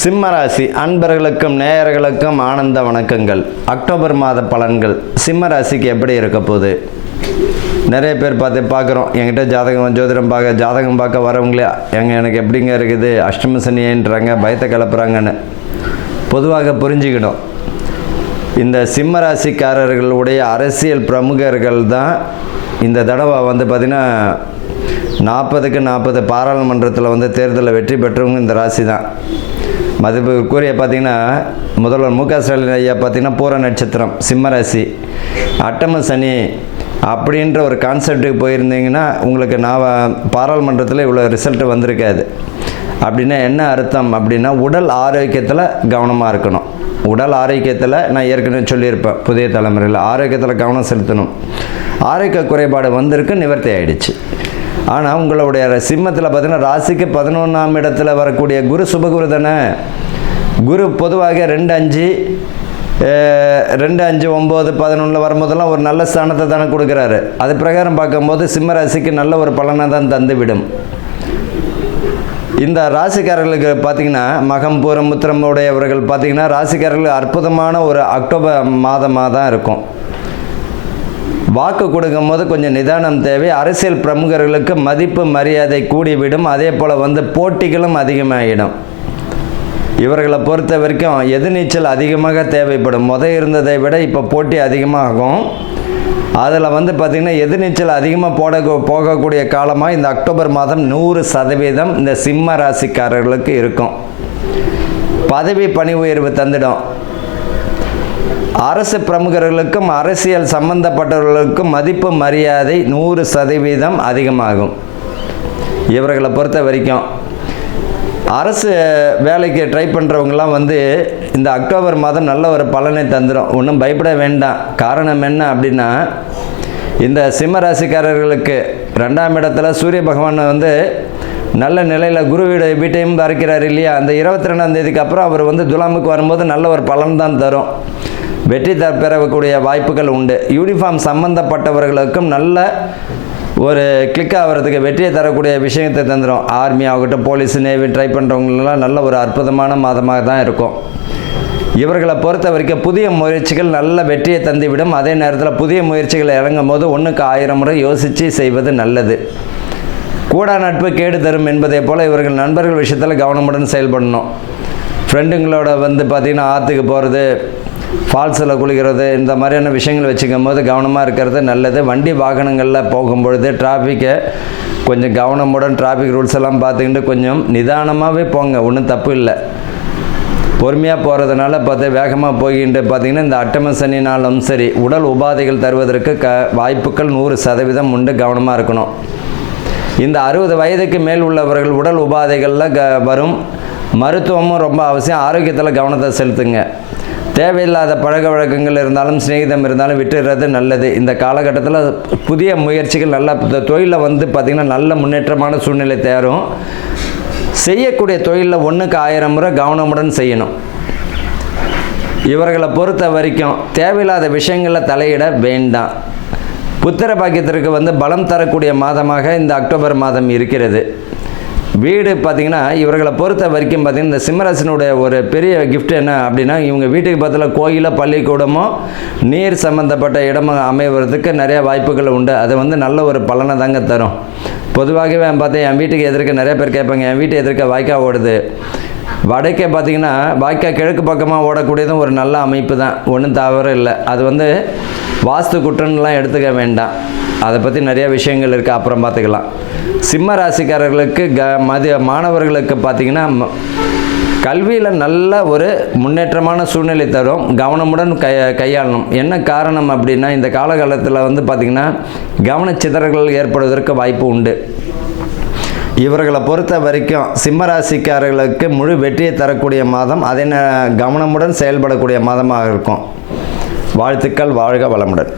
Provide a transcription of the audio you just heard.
சிம்மராசி அன்பர்களுக்கும் நேயர்களுக்கும் ஆனந்த வணக்கங்கள். அக்டோபர் மாத பலன்கள். சிம்ம ராசிக்கு எப்படி இருக்க போகுது? நிறைய பேர் பார்த்து பார்க்குறோம். என்கிட்ட ஜாதகம் ஜோதிடம் பார்க்க ஜாதகம் பார்க்க வரவங்களே எங்க எனக்கு எப்படிங்க இருக்குது? அஷ்டம சனியன்றாங்க பயத்தை கிளப்புறாங்கன்னு. பொதுவாக புரிஞ்சுக்கணும் இந்த சிம்ம ராசிக்காரர்களுடைய அரசியல் பிரமுகர்கள் தான் இந்த தடவை வந்து பார்த்திங்கன்னா நாற்பதுக்கு நாற்பது பாராளுமன்றத்தில் வந்து தேர்தலில் வெற்றி பெற்றவங்க இந்த ராசி தான். மதிப்புக்குரிய பார்த்தீங்கன்னா முதல்வர் மு க ஸ்டாலின் ஐயா பார்த்தீங்கன்னா பூர நட்சத்திரம் சிம்மராசி. அட்டம சனி அப்படின்ற ஒரு கான்செப்ட்டுக்கு போயிருந்தீங்கன்னா உங்களுக்கு நான் பாராளுமன்றத்தில் இவ்வளோ ரிசல்ட் வந்திருக்காது. அப்படின்னா என்ன அர்த்தம்? அப்படின்னா உடல் ஆரோக்கியத்தில் கவனமாக இருக்கணும். உடல் ஆரோக்கியத்தில் நான் ஏற்கனவே சொல்லியிருப்பேன் புதிய தலைமுறையில் ஆரோக்கியத்தில் கவனம் செலுத்தணும். ஆரோக்கிய குறைபாடு வந்திருக்கு நிவர்த்தி ஆகிடுச்சு ஆனால் உங்களுடைய சிம்மத்தில் பார்த்தீங்கன்னா ராசிக்கு பதினொன்றாம் இடத்துல வரக்கூடிய குரு சுபகுரு தானே? குரு பொதுவாக ரெண்டு அஞ்சு ரெண்டு அஞ்சு ஒம்பது பதினொன்றில் வரும்போதெல்லாம் ஒரு நல்ல ஸ்தானத்தை தானே கொடுக்குறாரு. அது பிரகாரம் பார்க்கும்போது சிம்ம ராசிக்கு நல்ல ஒரு பலனை தான் தந்துவிடும். இந்த ராசிக்காரர்களுக்கு பார்த்தீங்கன்னா மகம் பூரம் முத்திரம் உடையவர்கள் பார்த்தீங்கன்னா ராசிக்காரர்கள் அற்புதமான ஒரு அக்டோபர் மாதமாக தான் இருக்கும். வாக்கு கொடுக்கும்போது கொஞ்சம் நிதானம் தேவை. அரசியல் பிரமுகர்களுக்கு மதிப்பு மரியாதை கூடிவிடும். அதே போல் வந்து போட்டிகளும் அதிகமாகிடும் இவர்களை பொறுத்த வரைக்கும் எதிர்நீச்சல் அதிகமாக தேவைப்படும். முத இருந்ததை விட இப்போ போட்டி அதிகமாகும். அதில் வந்து பார்த்திங்கன்னா எதிர்நீச்சல் அதிகமாக போட போகக்கூடிய காலமாக இந்த அக்டோபர் மாதம் நூறு சதவீதம் இந்த சிம்ம ராசிக்காரர்களுக்கு இருக்கும். பதவி பணி உயர்வு தந்துடும். அரசு பிரமுகர்களுக்கும் அரசியல் சம்பந்தப்பட்டவர்களுக்கும் மதிப்பு மரியாதை நூறு சதவீதம் அதிகமாகும். இவர்களை பொறுத்த வரைக்கும் அரசு வேலைக்கு ட்ரை பண்ணுறவங்களாம் வந்து இந்த அக்டோபர் மாதம் நல்ல ஒரு பலனை தந்துடும் ஒன்றும் பயப்பட வேண்டாம். காரணம் என்ன அப்படின்னா இந்த சிம்ம ராசிக்காரர்களுக்கு ரெண்டாம் இடத்துல சூரிய பகவான் வந்து நல்ல நிலையில் குரு வீடு வீட்டையும் பறிக்கிறார் இல்லையா? அந்த இருபத்தி ரெண்டாம் தேதிக்கு அப்புறம் அவர் வந்து துலாமுக்கு வரும்போது நல்ல ஒரு பலன் தான் தரும். வெற்றி பெறக்கூடிய வாய்ப்புகள் உண்டு. யூனிஃபார்ம் சம்பந்தப்பட்டவர்களுக்கும் நல்ல ஒரு கிளிக் ஆகிறதுக்கு வெற்றியை தரக்கூடிய விஷயத்தை தந்துடும் ஆர்மி ஆகட்டும் போலீஸ் நேவி ட்ரை பண்ணுறவங்களெல்லாம் நல்ல ஒரு அற்புதமான மாதமாக தான் இருக்கும். இவர்களை பொறுத்த வரைக்கும் புதிய முயற்சிகள் நல்ல வெற்றியை தந்துவிடும். அதே நேரத்தில் புதிய முயற்சிகளை இறங்கும் போது ஒன்றுக்கு ஆயிரம் முறை யோசித்து செய்வது நல்லது. கூடா நட்பு கேடு தரும் என்பதை போல் இவர்கள் நண்பர்கள் விஷயத்தில் கவனமுடன் செயல்படணும். ஃப்ரெண்டுங்களோட வந்து பார்த்திங்கன்னா ஆற்றுக்கு போகிறது ஃபால்ஸில் குளிக்கிறது இந்த மாதிரியான விஷயங்கள் வச்சுக்கும் போது கவனமாக இருக்கிறது நல்லது. வண்டி வாகனங்களில் போகும்பொழுது டிராஃபிக்கை கொஞ்சம் கவனமுடன் டிராஃபிக் ரூல்ஸ் எல்லாம் பார்த்துக்கிட்டு கொஞ்சம் நிதானமாகவே போங்க ஒன்றும் தப்பு இல்லை. பொறுமையாக போகிறதுனால பார்த்து வேகமாக போய்கிட்டு பார்த்தீங்கன்னா இந்த அட்டம சனினாலும் சரி உடல் உபாதைகள் தருவதற்கு க வாய்ப்புகள் நூறு சதவீதம் உண்டு கவனமாக இருக்கணும். இந்த அறுபது வயதுக்கு மேல் உள்ளவர்கள் உடல் உபாதைகளில் க வரும். மருத்துவமும் ரொம்ப அவசியம் ஆரோக்கியத்தில் கவனத்தை செலுத்துங்க. தேவையில்லாத பழக்க வழக்கங்கள் இருந்தாலும் சிநேகிதம் இருந்தாலும் விட்டுறது நல்லது. இந்த காலகட்டத்தில் புதிய முயற்சிகள் நல்ல தொழிலில் வந்து பார்த்திங்கன்னா நல்ல முன்னேற்றமான சூழ்நிலை தேரும் செய்யக்கூடிய தொழிலில் ஒன்றுக்கு ஆயிரம் முறை கவனமுடன் செய்யணும். இவர்களை பொறுத்த வரைக்கும் தேவையில்லாத விஷயங்களில் தலையிட வேண்டாம். புத்திர பாக்கியத்திற்கு வந்து பலம் தரக்கூடிய மாதமாக இந்த அக்டோபர் மாதம் இருக்கிறது. வீடு பார்த்திங்கன்னா இவர்களை பொறுத்த வரைக்கும் பார்த்திங்கன்னா இந்த சிம்மராசனுடைய ஒரு பெரிய கிஃப்ட் என்ன அப்படின்னா இவங்க வீட்டுக்கு பக்கத்தில் கோயிலோ பள்ளிக்கூடமோ நீர் சம்மந்தப்பட்ட இடமும் அமைவதற்கு நிறைய வாய்ப்புகள் உண்டு. அது வந்து நல்ல ஒரு பலனை தாங்க தரும். பொதுவாகவே பார்த்தேன் என் வீட்டுக்கு எதிர்க்க நிறைய பேர் கேட்பாங்க என் வீட்டு எதிர்க்க வாய்க்கா ஓடுது? வடக்கே பார்த்தீங்கன்னா வாய்க்கா கிழக்கு பக்கமாக ஓடக்கூடியதும் ஒரு நல்ல அமைப்பு தான். ஒன்றும் தவறு இல்லை. அது வந்து வாஸ்து குற்றன்லாம் எடுத்துக்க வேண்டாம். அதை பற்றி நிறைய விஷயங்கள் இருக்குது அப்புறம் பார்த்துக்கலாம். சிம்ம ராசிக்காரர்களுக்கு க மதிய மாணவர்களுக்கு பார்த்திங்கன்னா கல்வியில் நல்ல ஒரு முன்னேற்றமான சூழ்நிலை தரும். கவனமுடன் கை கையாளணும். என்ன காரணம் அப்படின்னா இந்த காலகட்டத்தில் வந்து பார்த்திங்கன்னா கவனச்சிதறல்கள் ஏற்படுவதற்கு வாய்ப்பு உண்டு. இவர்களை பொறுத்த வரைக்கும் சிம்மராசிக்காரர்களுக்கு முழு வெற்றியை தரக்கூடிய மாதம் அதே கவனமுடன் செயல்படக்கூடிய மாதமாக இருக்கும். வாழ்த்துக்கள் வாழ்க வளமுடன்.